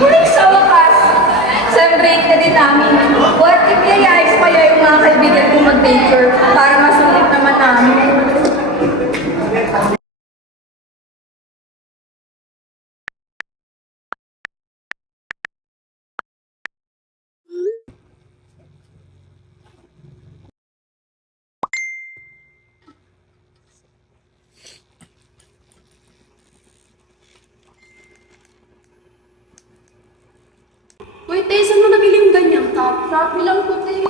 Uy, sa wakas, sem break na din namin. What if yayain ko kaya yung mga kaibigan ko mag-nature para masulit naman namin? Uy, te, saan mo nabili yung ganyang top? Shopee lang po, te.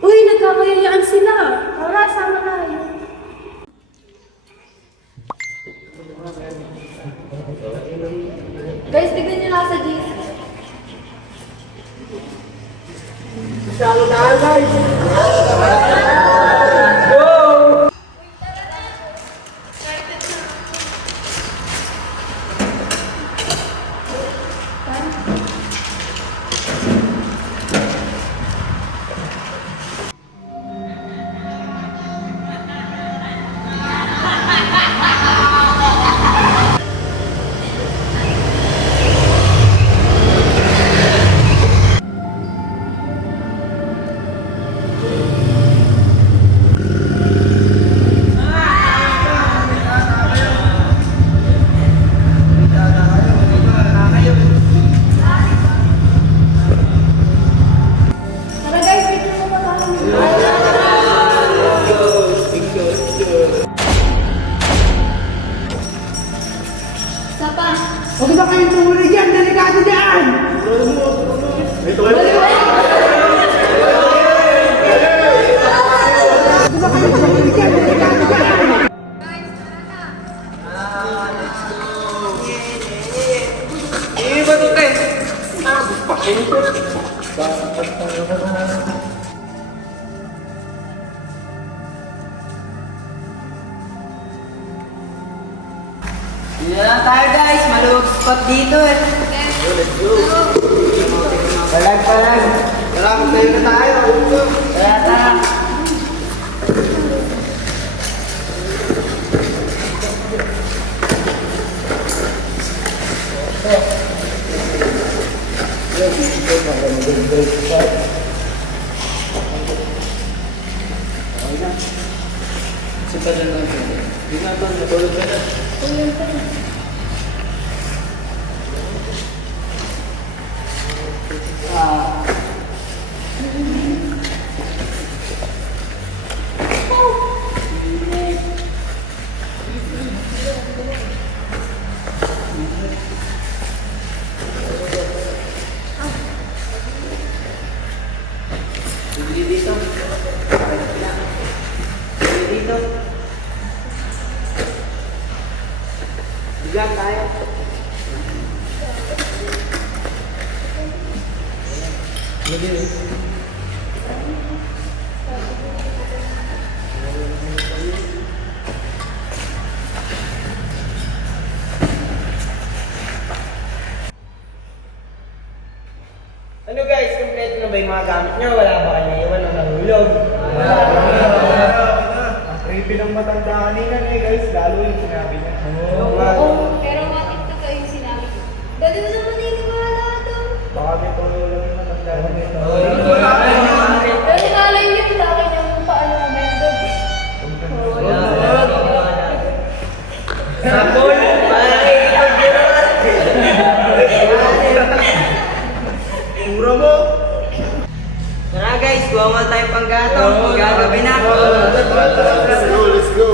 Uy, nagkakayayaan sila. Tara, sama tayo. Guys, tignan nyo lang sa GC. Tara guys, wait lang mo tayo. Isa pa. Huwag ba kayong tumuli dyan? Delikado dyan! Huwag ba kayong tumuli dyan? Delikado dyan! Guys, tara na. Dito na tayo guys, maluwag spot dito eh. Palag. Tara, tayo na tayo. Tara. Dito. Diyan tayo. Ano guys, kompleto na ba yung mga gamit nyo? Wala ba kayo naiwan ng nahulog? Ang creepy ng matanda kanina eh guys, lalo yung sinabi niya. Oo, pero matik na kayo yung sinabi ko. Dali mo naman niniwala doon. Baka dito lang yung matanda kanina. Dali nalay niyo sa akin yung paano mo may doon. Sabon! Pura mo! Tara guys, kuha mo tayo pang gatong. Gagabi na. Let's go!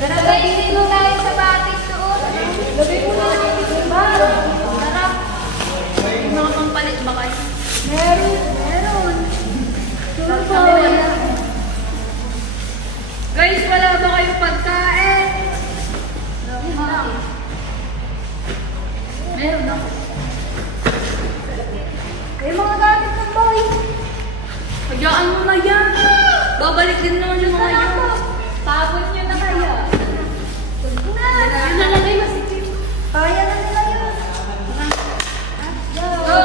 Tara guys, dito tayo sa batik doon. Gabi mo na lang yung bar. Tara. May mga pampalit ba kayo? Meron. Sure po. Guys, wala ba kayong pagkain? Meron ako. May mga gamit ng boy. Hayaan mo na yan. Babalik din naman yung mga yan. Tapon nyo na kaya. Yun na lang ay masikip. Kaya na nila yun. Go!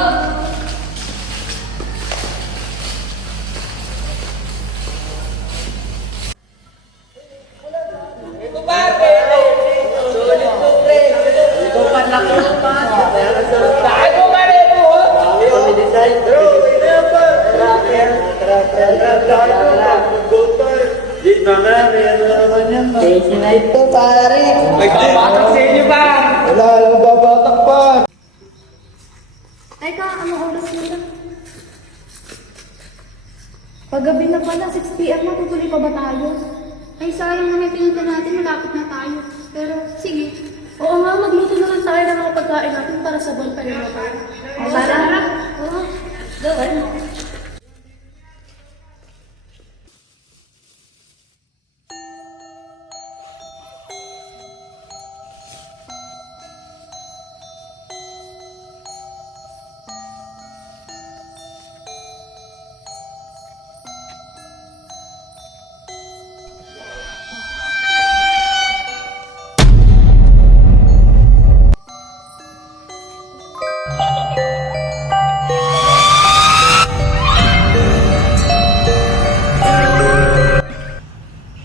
Ito ba? yan. Crazy night to, pare. Batak sa inyo ba? Wala lang babatak pa. Teka, anong oras nila? Paggabi na pala, 6 p.m. na, tutuloy pa ba tayo? Ay, sayang naman pinunta natin, malapit na tayo. Pero, sige. Oo nga, magluto na lang tayo ng mga pagkain natin para sa bonfire na tayo. Ay, tara. Oo. Gawin.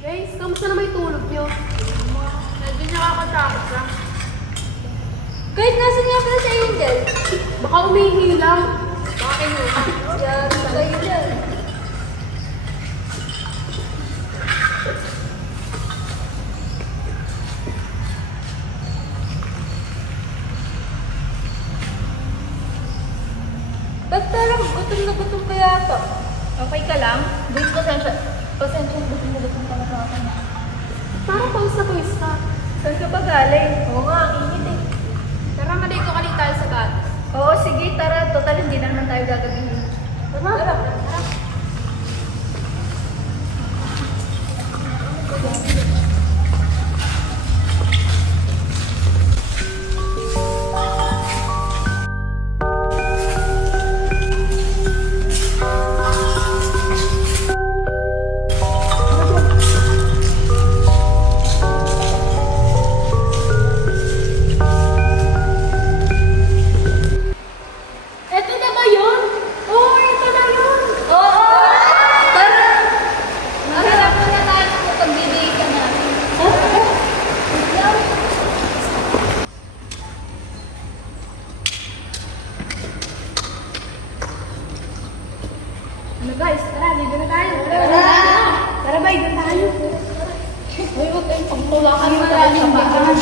Guys, kamusta naman yung tulog nyo? Medyo nakakatakot lang. Guys, nasan nga pala si Angel? Baka umihi lang. Baka kinuha. Yan, kayo yan. Ba't parang gutom na gutom ka yata? Okay ka lang? Guys, pasensya, gutom na gutom ka na sa akin. Parang pawis na pawis ka. Saan ka ba galing? Oo nga, ang init eh. Tara, maligo ka rin tayo sa gatas. Oo, sige, tara. Total, hindi na naman tayo gagabihin. Tara. Eto na ba yun? Oo, ito na yun. Oo! Tara! Maharap muna tayo sa pagbibigay natin. Ano guys, tara, ligo na tayo. Tara! Tara ba, ligo tayo. Uy, huwag kayong pagtawakan mo lang yung bahan.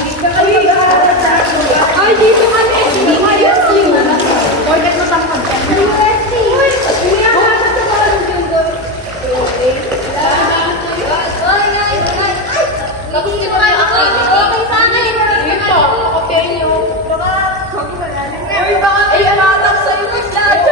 Ay, dito kami. Hindi mo ayos yun. Porket matangkad ka. Uy, umiyak ka na sa balong yun. Tapos dito kayo ako. Okay sa akin. Ito, okay nyo. Ay, baka may alatak sa'yo. Uy, tama.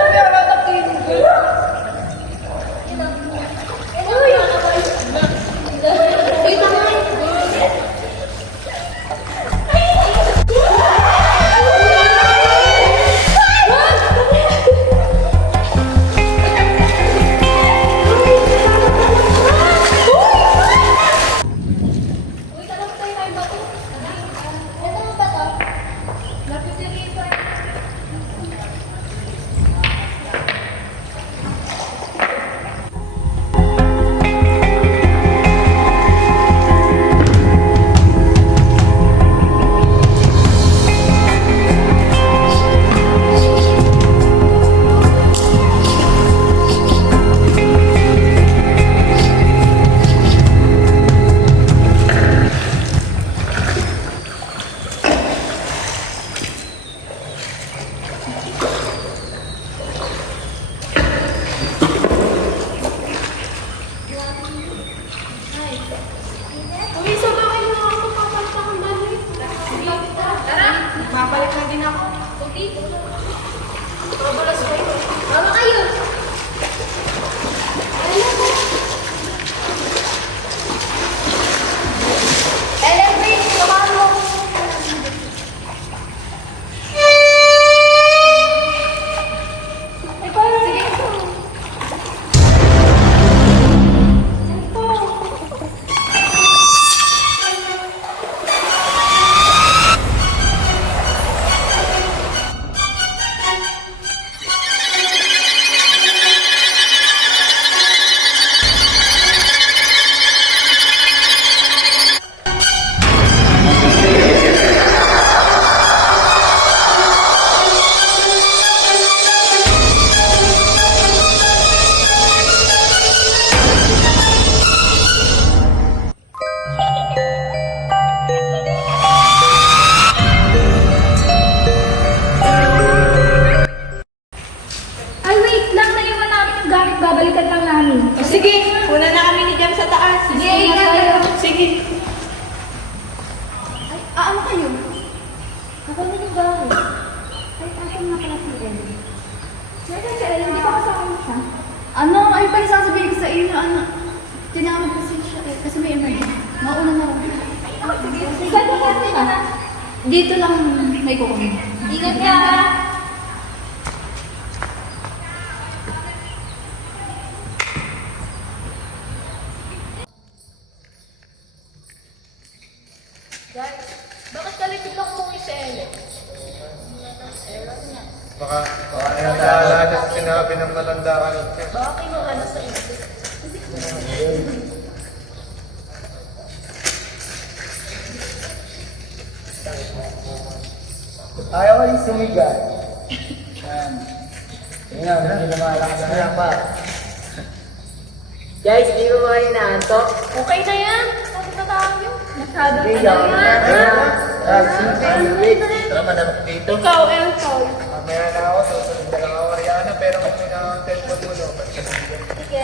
babalikan lang namin. O sige, una na kami ni Jam sa taas. Sige, ingat kayo. Sige. Ay, ano kayo? Ako na yung bahay. Ay, asan nga pala si Ellen? Meron si Ellen, hindi ko kasama siya. Ano, ay pala sasabihin ko sa inyo, ano, tinawag kasi siya eh, kasi may emergency. Mauna na ako. Sige, saan ka na? Dito lang may kukunin. Ingat ka. Bakit kalipid lang mo si Ellen? Baka naalala sa sinabi ng matanda ka. Baka kinuha na sa isip. Ayaw ko yung sumigay. Tingnan, hindi na malakas na pa. Guys, di mo ba inaantok? Okay na yan. Sabi na tayo. Masyado ka Hindi, na ako na. yan. Tara, manamok dito. Ikaw, Elton. Mamaya na ako, susunod na lang ako, Ariana, pero kung may na-attend mo muna. Sige.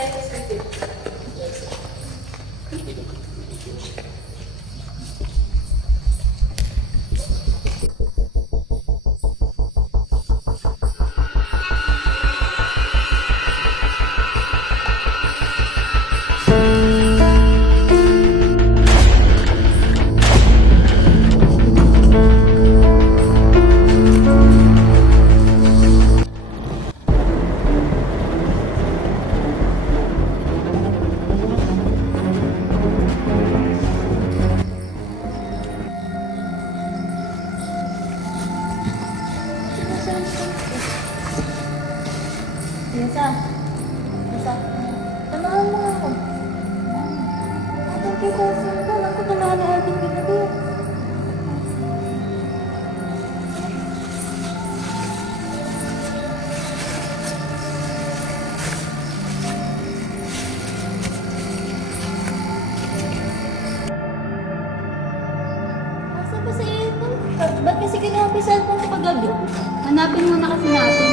Lisa. Lisa. Tanahan mo ako. Thank you ko. Tanahan ko tanahan ni ating ginabi. Nasaan ba si Ethan? Ba't kasi kinuha ko yung cellphone ko pag-gabi? Hanapin muna kasi natin.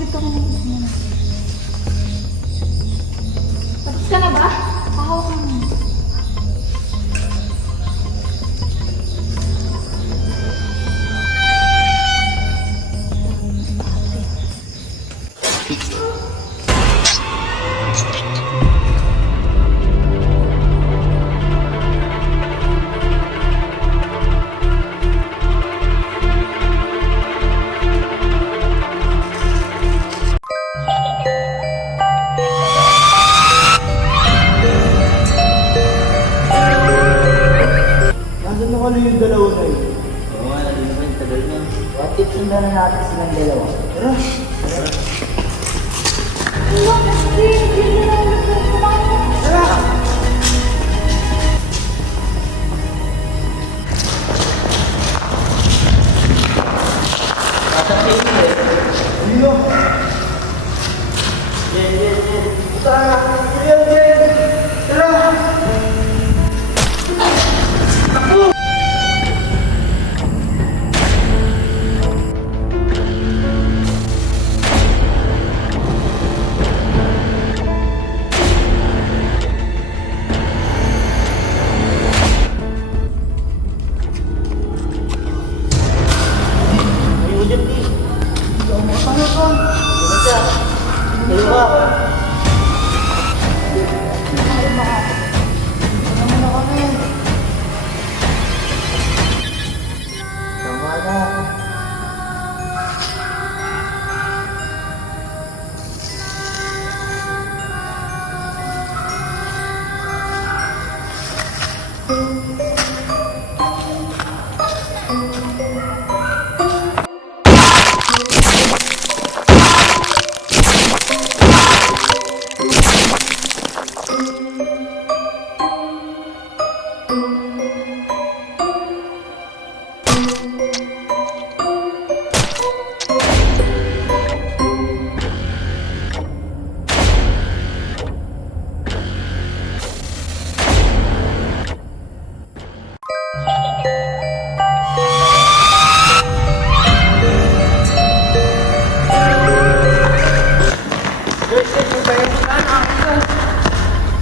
Likod ka muna. Tapos ka na ba? Pahawak ka muna. Nasaan na kali yung dalawa na yun? Oo nga, nandun naman yung tagal na. What if sundan na natin silang dalawa? Tara! Nasa kayo eh. Dino! Tara! Tara! Ayaw dyan, di. Ano siya? Dalawa. Tama na.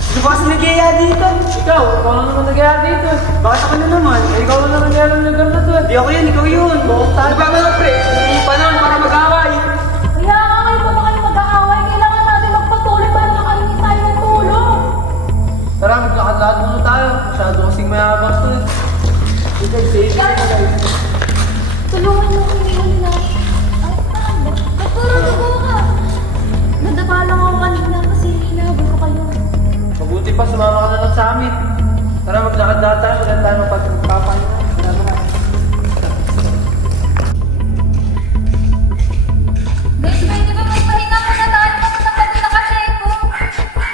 Ano ba kasi nagyaya dito? Ikaw na naman nagyaya dito. Bakit ako na naman? Eh, ikaw na naman nagyaya ng lugar na to. Hindi ako yun, ikaw yun. Ano ba mga pre? Hindi pa naman para mag-away. Kaya nga kayo pa ba kayo mag-aaway? Kailangan natin magpatuloy para nakahingi tayo ng tulong. Tara, maglakad-lakad muna tayo. Masyado kasing mayabang to eh. Tulungan niyo kung hindi na. Ay, saan ba? Ba't puro dugo ka? Nadapa lang ako kanina kasi hinahabol ko kayo. Mabuti pa, sumama ka na lang sa amin. Tara, maglakad-lakad tayo. Wala tayo magpapahinga. Salamat na. Guys, pwede ba magpahinga muna tayo? Papunta ka din naka-checo.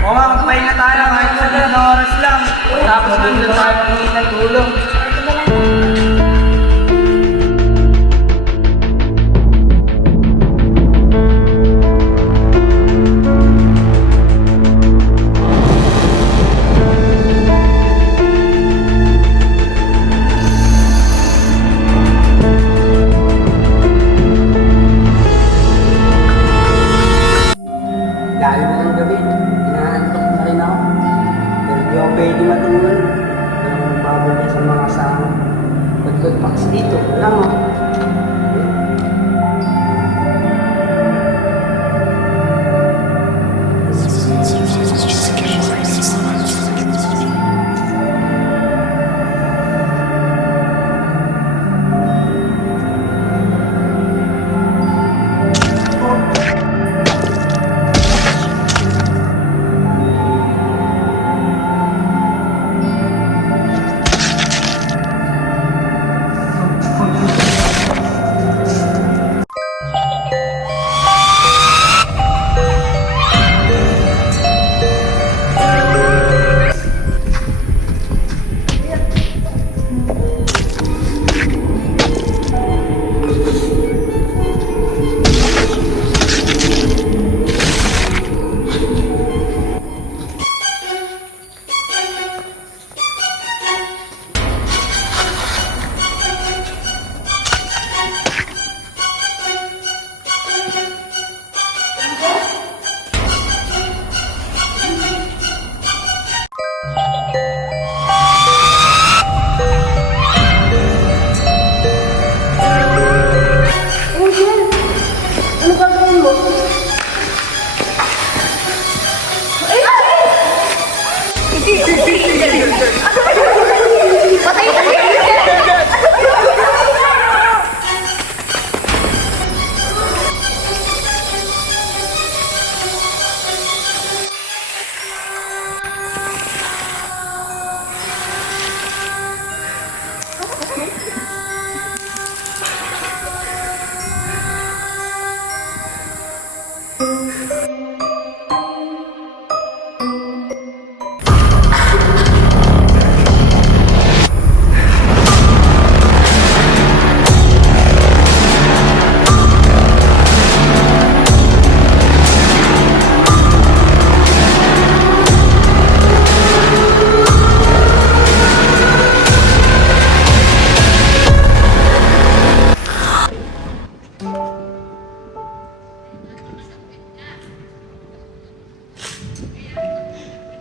Oo nga, magpahinga tayo kahit sa na oras lang. Tapos nandun tayo ng tulong. Dahil na ng gabi, hinahantok na rin ako. Pero di ako pwede matulog. Pero kung babalik sa mga kasama. Pagkod pa kasi dito, wala mo.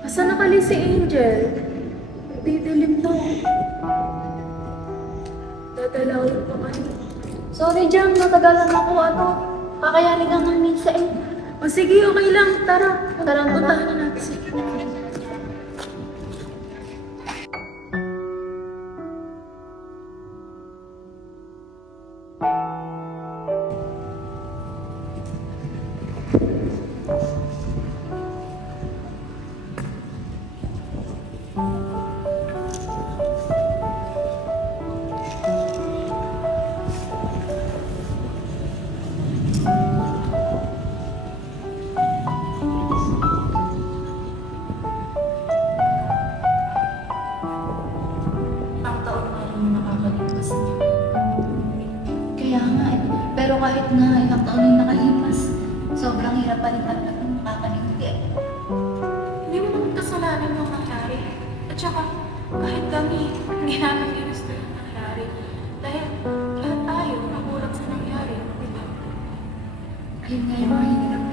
Asa nakali si Angel? Didilim daw. Dadalawin pa kayo. Sorry, Jam. Natagalan ako. Kakayanin lang ng minsa eh. O sige, okay lang. Tara. Tara, puntahan na natin. Sige. Ang taon na rin nakakalipas na. Kaya nga eh. Pero kahit na ilang taon yung nakalipas, sobrang hirap pa rin talaga kung makakaligti. Hindi mo naman kasalanan yung nangyari. At saka, kahit kami, hindi namin ginusto yung nangyari. Dahil lahat tayo nagulat sa nangyari, di ba? Ayun nga yung mahirap.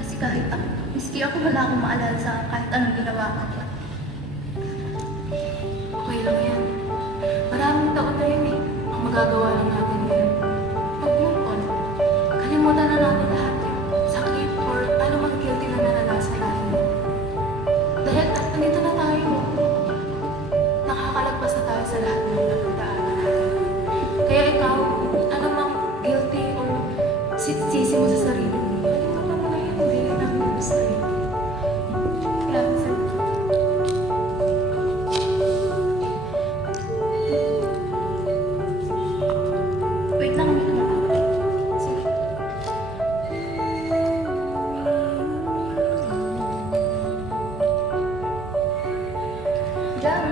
Kasi kahit ako, miski ako wala akong maalala sa kahit anong ginawa ko. Okay lang yan. Maraming taon na yun eh. Ang magagawa lang natin yun. Mag-move on. Kalimutan na natin lahat yung sakit or anumang guilty na naranasan natin. Dahil nandito na tayo. Nakakalagpas na tayo sa lahat ng napagdaanan natin. Kaya ikaw, anumang guilty or sisi mo sa sarili mo, kalimutan mo na yun. Hindi na namin gusto yun. Kaya, sir, Wait lang, hindi na ako. sige. Jam,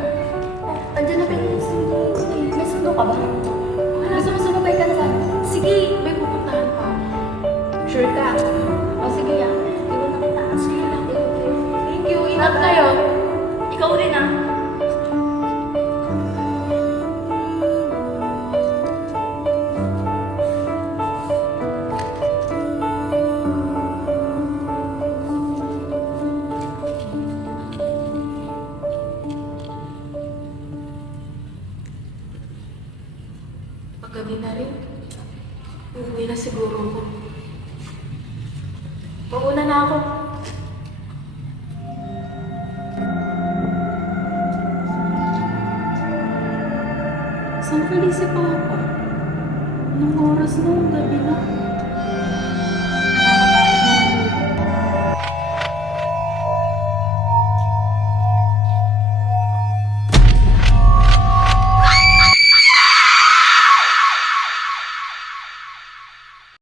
andyan na kayo sundo. May sundo ka ba? Gusto mo sumabay ka na sa akin? Sige, may pupuntahan pa ako. Sure ka? O sige yan. Iwan na kita. Sige lang. Thank you. Ingat kayo. Ikaw rin ah. Paggabi na rin, uuwi na siguro ako. Pauuna na ako. Saan ka si Papa? Anong oras na? Gabi na.